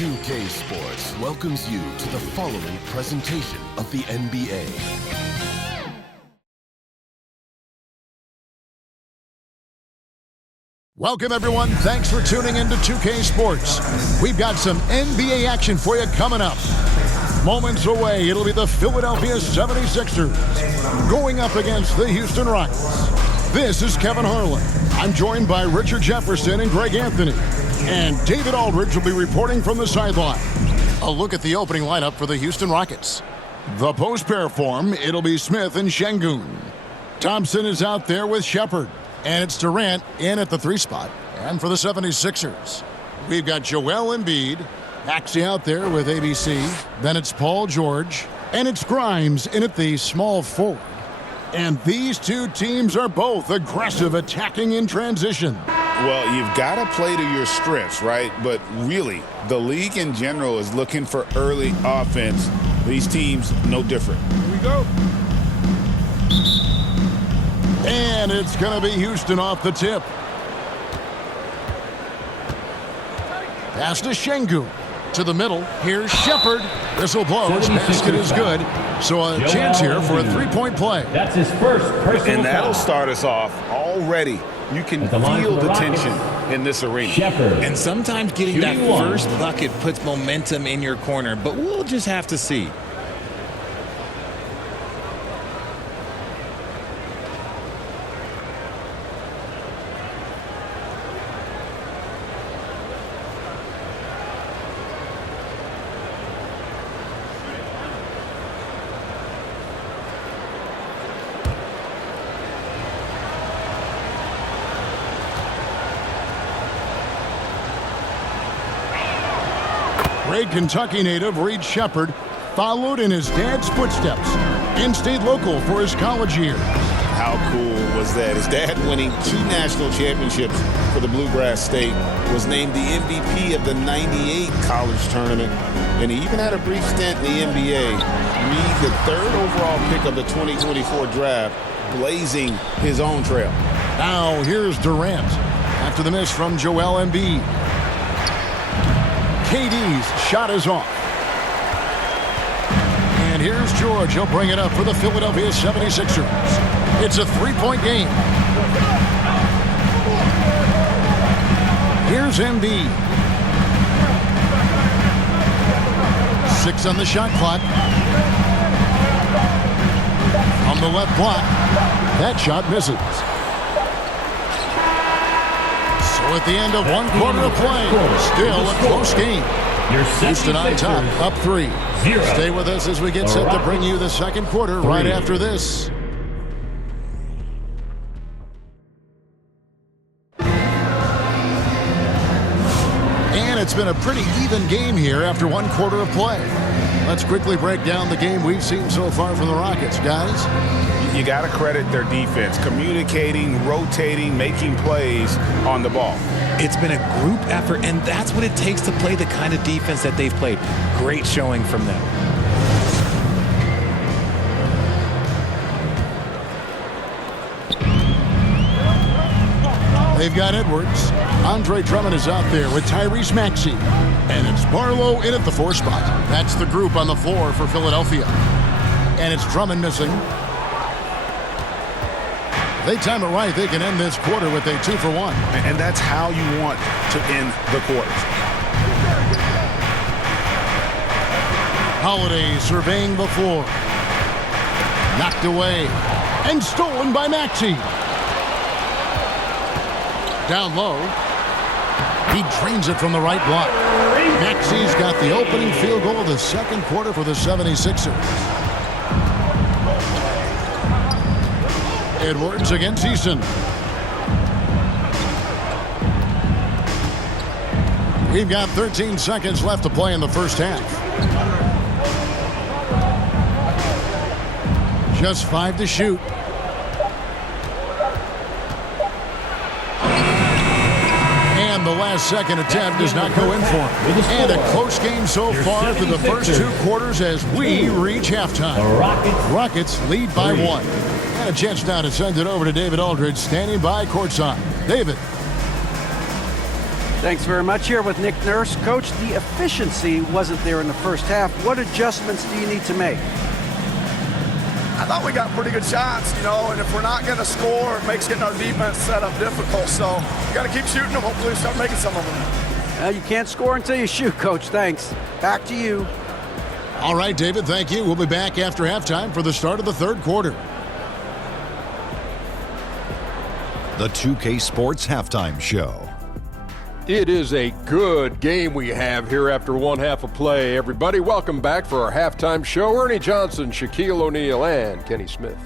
2K Sports welcomes you to the following presentation of the NBA. Welcome, everyone. Thanks for tuning in to 2K Sports. We've got some NBA action for you coming up. Moments away, it'll be the Philadelphia 76ers going up against the Houston Rockets. This is Kevin Harlan. I'm joined by Richard Jefferson and Greg Anthony. And David Aldridge will be reporting from the sideline. A look at the opening lineup for the Houston Rockets. The post-pair form, it'll be Smith and Şengün. Thompson is out there with Shepard. And it's Durant in at the 3 spot. And for the 76ers, we've got Joel Embiid. Maxey out there with ABC. Then it's Paul George. And it's Grimes in at the small forward. And these two teams are both aggressive, attacking in transition. Well, you've got to play to your strengths, right? But really, the league in general is looking for early offense. These teams, no different. Here we go. And it's going to be Houston off the tip. Pass to Şengün. To the middle. Here's Shepard. This will blow. His basket is good. So a chance here for a three-point play. That's his first personal And that'll foul. start us off already. You can feel the tension in this arena. Shepard. And sometimes getting that first bucket puts momentum in your corner, but we'll just have to see. Great Kentucky native Reed Shepard followed in his dad's footsteps and stayed local for his college years. How cool was that? His dad, winning 2 national championships for the Bluegrass State, was named the MVP of the '98 college tournament, and he even had a brief stint in the NBA. Reed, the 3rd overall pick of the 2024 draft, blazing his own trail. Now here's Durant after the miss from Joel Embiid. KD's shot is off. And here's George. He'll bring it up for the Philadelphia 76ers. It's a 3-point game. Here's Embiid. 6 on the shot clock. On the left block. That shot misses. So at the end of 1 quarter of play, still a close game. Houston on top, up 3. Stay with us as we get set to bring you the second quarter right after this. And it's been a pretty even game here after 1 quarter of play. Let's quickly break down the game we've seen so far from the Rockets, guys. You got to credit their defense, communicating, rotating, making plays on the ball. It's been a group effort, and that's what it takes to play the kind of defense that they've played. Great showing from them. They've got Edwards. Andre Drummond is out there with Tyrese Maxey. And it's Barlow in at the 4 spot. That's the group on the floor for Philadelphia. And it's Drummond missing. If they time it right, they can end this quarter with a 2-for-1. And that's how you want to end the quarter. Holiday surveying the floor. Knocked away. And stolen by Maxey. Down low. He drains it from the right block. Maxey's got the opening field goal of the second quarter for the 76ers. Edwards against Easton. We've got 13 seconds left to play in the first half. Just 5 to shoot. And the last second attempt does not go in for him. And a close game so far through the first 2 quarters as we reach halftime. Rockets lead by 1. And a chance now to send it over to David Aldridge, standing by courtside. David. Thanks very much. Here with Nick Nurse. Coach, the efficiency wasn't there in the first half. What adjustments do you need to make? I thought we got pretty good shots, and if we're not going to score, it makes getting our defense set up difficult. So we got to keep shooting them. Hopefully we start making some of them. Well, you can't score until you shoot, Coach. Thanks. Back to you. All right, David, thank you. We'll be back after halftime for the start of the third quarter. The 2K Sports Halftime Show. It is a good game we have here after one half of play. Everybody, welcome back for our halftime show. Ernie Johnson, Shaquille O'Neal, and Kenny Smith.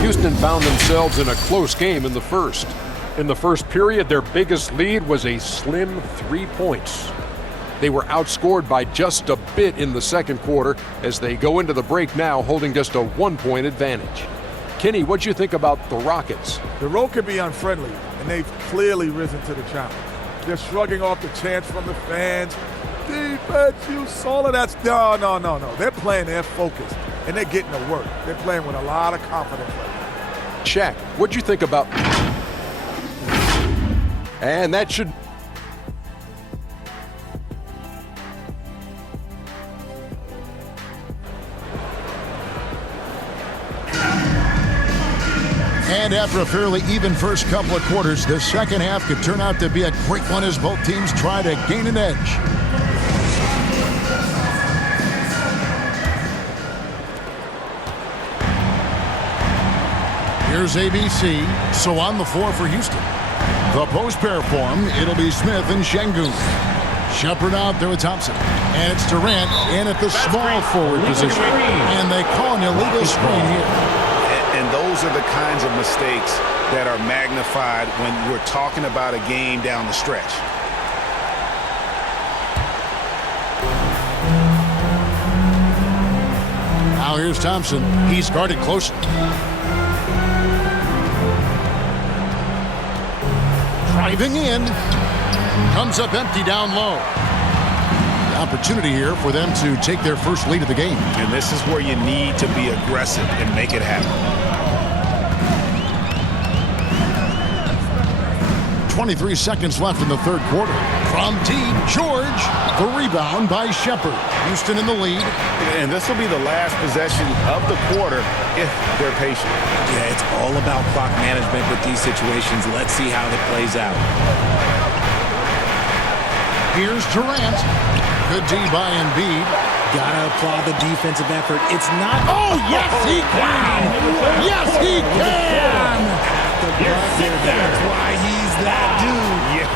Houston found themselves in a close game in the first. In the first period, their biggest lead was a slim 3 points. They were outscored by just a bit in the second quarter as they go into the break now holding just a 1-point advantage. Kenny, what'd you think about the Rockets? The road can be unfriendly, and they've clearly risen to the challenge. They're shrugging off the chants from the fans. Defense, you saw it. That's no. They're playing, they're focused, and they're getting to work. They're playing with a lot of confidence right now. Shaq, what'd you think about... And that should... And after a fairly even first couple of quarters, the second half could turn out to be a great one as both teams try to gain an edge. Here's ABC, so on the floor for Houston. The post pair form, it'll be Smith and Şengün. Shepard out there with Thompson. And it's Durant in at the small forward position. And they call an illegal screen here. And those are the kinds of mistakes that are magnified when we're talking about a game down the stretch. Now here's Thompson. He's guarded closely. Driving in. Comes up empty down low. The opportunity here for them to take their first lead of the game. And this is where you need to be aggressive and make it happen. 23 seconds left in the third quarter. From deep, George. The rebound by Shepard. Houston in the lead. And this will be the last possession of the quarter if they're patient. Yeah, it's all about clock management with these situations. Let's see how it plays out. Here's Durant. Good D by Embiid. Gotta applaud the defensive effort. It's not... Oh, yes, he can! Yes, he can! That's why he's that dude. Yeah.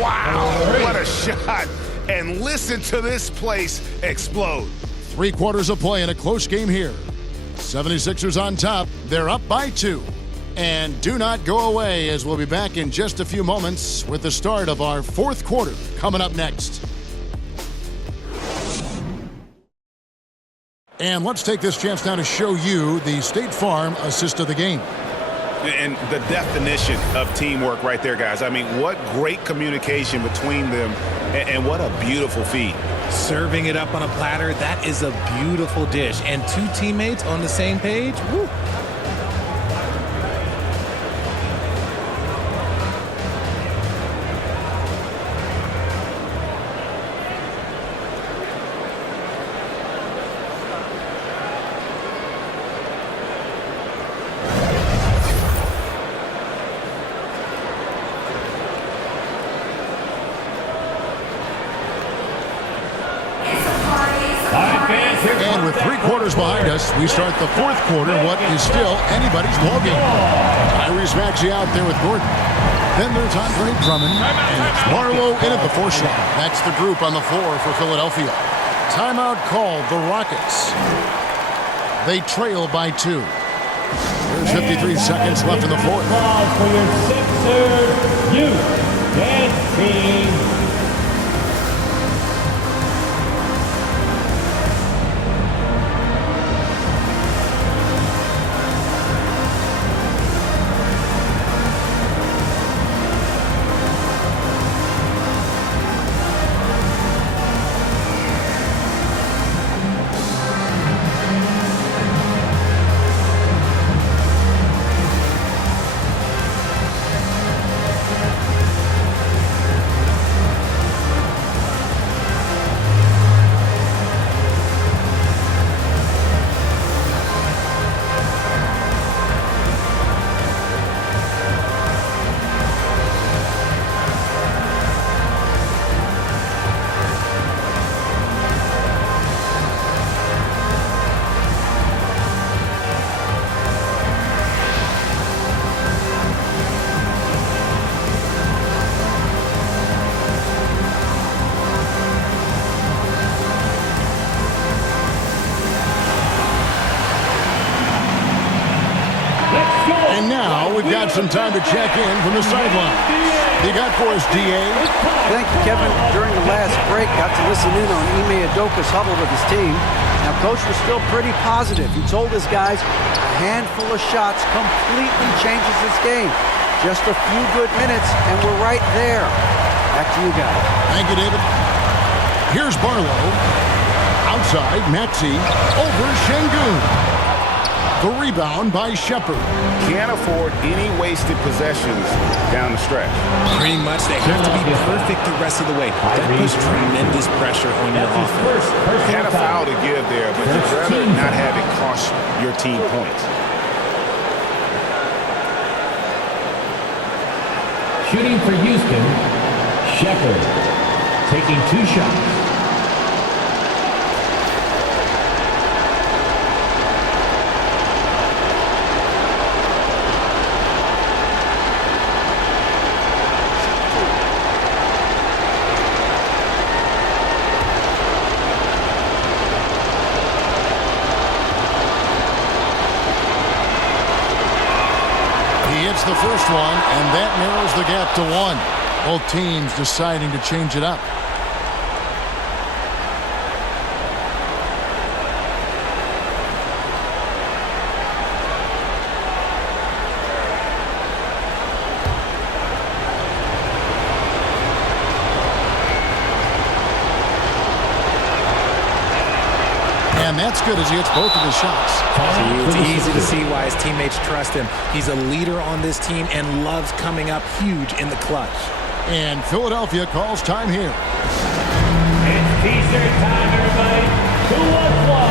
Wow, what a shot. And listen to this place explode. 3 quarters of play in a close game here. 76ers on top. They're up by 2. And do not go away, as we'll be back in just a few moments with the start of our fourth quarter coming up next. And let's take this chance now to show you the State Farm assist of the game. And the definition of teamwork right there, guys. I mean, what great communication between them, and what a beautiful feed. Serving it up on a platter, that is a beautiful dish. And 2 teammates on the same page, woo. And with 3 quarters behind us, we start the fourth quarter, what is still anybody's ballgame. Tyrese Maxey out there with Gordon. Then there's Andre Drummond, and it's Marlowe in at the 4 slot. That's the group on the floor for Philadelphia. Timeout called the Rockets. They trail by 2. There's 53 seconds left in the fourth. Applause for your Sixers youth dance team. got some time to check in from the sideline. You got for us, D.A.? Thank you, Kevin. During the last break, got to listen in on Ime Udoka's huddle with his team. Now, Coach was still pretty positive. He told his guys a handful of shots completely changes this game. Just a few good minutes, and we're right there. Back to you guys. Thank you, David. Here's Barlow. Outside, Maxey over Şengün. The rebound by Shepard. Can't afford any wasted possessions down the stretch. Pretty much, they have to be perfect the rest of the way. That puts tremendous pressure on your offense. Had a foul to give there, but you'd rather not have it cost your team points. Shooting for Houston, Shepard taking 2 shots. The first one, and that narrows the gap to 1. Both teams deciding to change it up. And that's good as he hits both of his shots. It's easy to see why his teammates trust him. He's a leader on this team and loves coming up huge in the clutch. And Philadelphia calls time here. It's T-shirt time, everybody. Who wants one?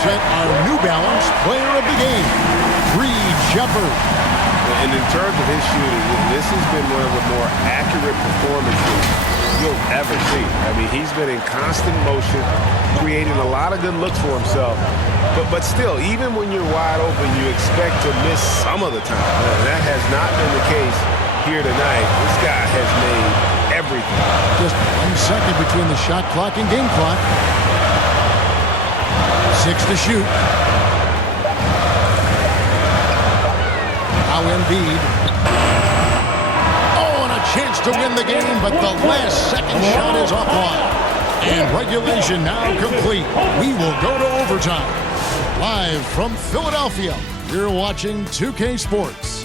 present our New Balance Player of the Game, Shepard. And in terms of his shooting, this has been one of the more accurate performances you'll ever see. I mean, he's been in constant motion, creating a lot of good looks for himself. But still, even when you're wide open, you expect to miss some of the time. And that has not been the case here tonight. This guy has made everything. Just 1 second between the shot clock and game clock. 6 to shoot. Now Embiid. Oh, and a chance to win the game, but the last second shot is offline. And regulation now complete. We will go to overtime. Live from Philadelphia, you're watching 2K Sports.